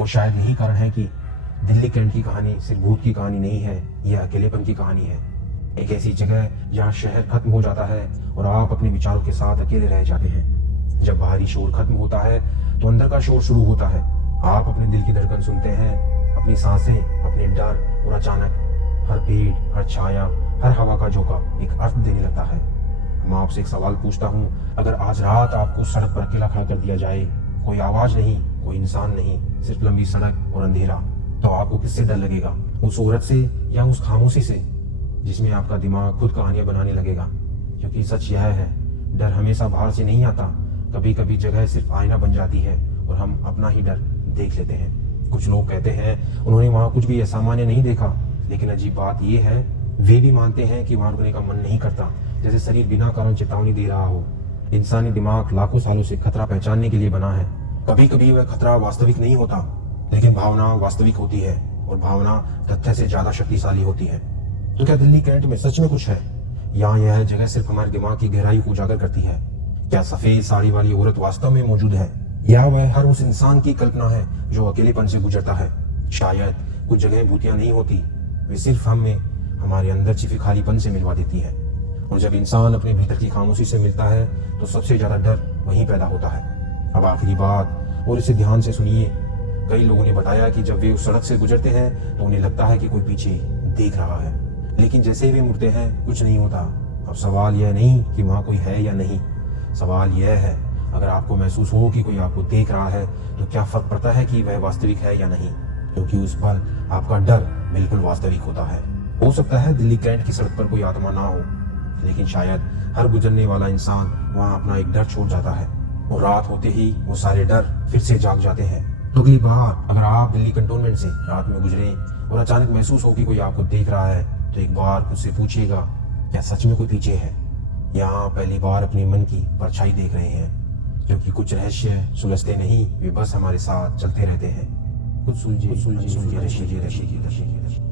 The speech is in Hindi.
और शायद यही कारण है कि दिल्ली कैंट की कहानी सिर्फ भूत की कहानी नहीं है, यह अकेलेपन की कहानी है। एक ऐसी जगह जहाँ शहर खत्म हो जाता है और आप अपने विचारों के साथ अकेले रह जाते हैं। जब बाहरी शोर खत्म होता है तो अंदर का शोर शुरू होता है। आप अपने दिल की धड़कन सुनते हैं, अपनी सांसें, अपने डर, और अचानक हर पेड़, हर छाया, हर हवा का झोंका एक अर्थ देने लगता है। मैं आपसे एक सवाल पूछता हूँ, अगर आज रात आपको सड़क पर अकेला खड़ा कर दिया जाए, कोई आवाज नहीं, कोई इंसान नहीं, सिर्फ लंबी सड़क और अंधेरा, तो आपको किससे डर लगेगा? उस औरत से या उस खामोशी से जिसमें आपका दिमाग खुद कहानियां बनाने लगेगा? क्योंकि सच यह है, डर हमेशा बाहर से नहीं आता। कभी कभी जगह सिर्फ आईना बन जाती है और हम अपना ही डर देख लेते हैं। कुछ लोग कहते हैं उन्होंने वहां कुछ भी असामान्य नहीं देखा, लेकिन अजीब बात यह है, वे भी मानते हैं कि वहां रुकने का मन नहीं करता, जैसे शरीर बिना कारण चेतावनी दे रहा हो। इंसानी दिमाग लाखों सालों से खतरा पहचानने के लिए बना है। कभी कभी वह खतरा वास्तविक नहीं होता, लेकिन भावना वास्तविक होती है, और भावना तथ्य से ज्यादा शक्तिशाली होती है। तो क्या दिल्ली कैंट में सच में कुछ है, या यह जगह सिर्फ हमारे दिमाग की गहराई को उजागर करती है? क्या सफेद साड़ी वाली औरत वास्तव में मौजूद है, या वह हर उस इंसान की कल्पना है जो अकेलेपन से गुजरता है? शायद कुछ जगह भूतियां नहीं होती, वे सिर्फ हमें हमारे अंदर छिपे खालीपन से मिलवा देती है। और जब इंसान अपने भीतर की खामोशी से मिलता है तो सबसे ज्यादा डर वहीं पैदा होता है। अब आखिरी बात, और इसे ध्यान से सुनिए। कई लोगों ने बताया कि जब वे उस सड़क से गुजरते हैं तो उन्हें लगता है कि कोई पीछे देख रहा है, लेकिन जैसे ही वे मुड़ते हैं कुछ नहीं होता। अब सवाल यह नहीं कि वहां कोई है या नहीं, सवाल यह है, अगर आपको महसूस हो कि कोई आपको देख रहा है तो क्या फर्क पड़ता है कि वह वास्तविक है या नहीं? क्योंकि उस पल आपका डर बिल्कुल वास्तविक होता है। हो सकता है दिल्ली कैंट की सड़क पर कोई आत्मा ना हो, लेकिन शायद हर गुजरने वाला इंसान वहां अपना एक डर छोड़ जाता है, और रात होते ही वो सारे डर फिर से जाग जाते हैं। तो अगली बार अगर आप दिल्ली कंटोनमेंट से रात में गुजरे और अचानक महसूस हो कि कोई आपको देख रहा है, तो एक बार खुद से पूछिएगा, क्या सच में कोई पीछे है, या पहली बार अपने मन की परछाई देख रहे हैं? क्योंकि कुछ रहस्य सुलझते नहीं, वे बस हमारे साथ चलते रहते हैं। कुछ सुलझे, रशिए।